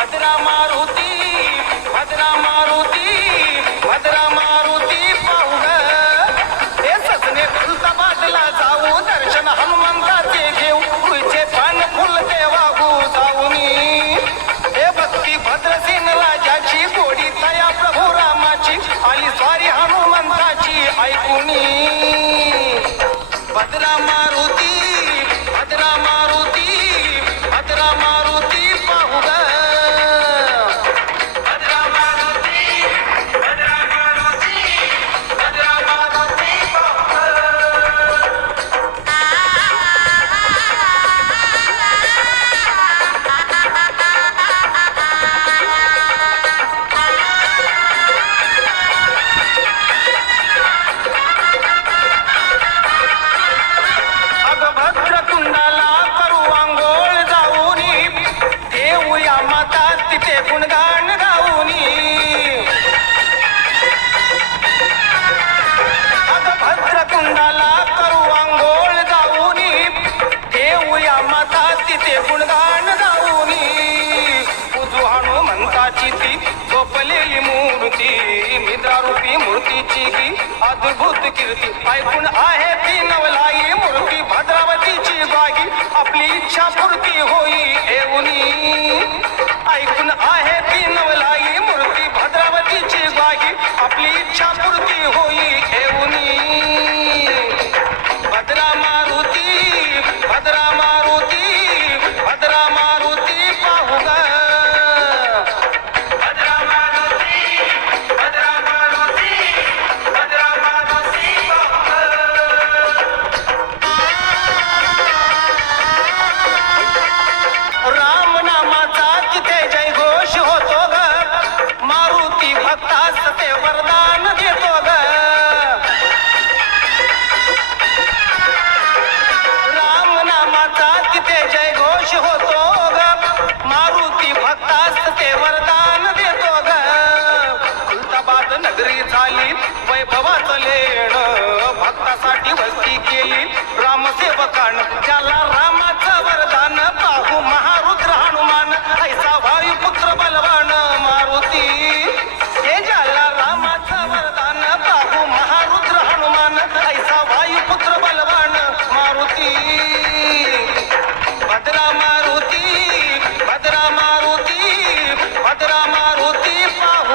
भद्रा मारुती भद्रा मारुती भद्रा मारुती पाहुग हे सजने फुलचा बाजला जाऊ दर्शन हनुमंताचे घेऊ फुलचे पान फुल ते वागू जाऊनी हे भक्ती भद्रसेन राजाची गोडी तया प्रभू रामाची आली स्वारी हनुमंताची ऐकुनी. भद्रा मारुती तिचे गुणगान गाऊनी. भद्र कुंडाला करू आंघोळ जाऊनी. देऊया माता तिचे गुणगान गाऊनी. उजू हनुमंताची ती झोपलेली मूर्ती मित्रारूपी मूर्तीची ही अद्भुत कीर्ती ऐकून आहे ती नवलाई मूर्ती भद्रावतीची जागी आपली इच्छा प्रसाद नगरी झाली. वैभवाचं लेण भक्तासाठी वस्ती केली. रामसेवकान ज्याला रामाचं वरदान पाहू महारुद्र हनुमान. ऐसा वायू पुत्र बलवान मारुती. हे ज्याला रामाचं वरदान पाहू महारुद्र हनुमान. ऐसा वायू पुत्र बलवान मारुती. भद्रा मारुती भद्रा मारुती भद्रा मारुती पाहू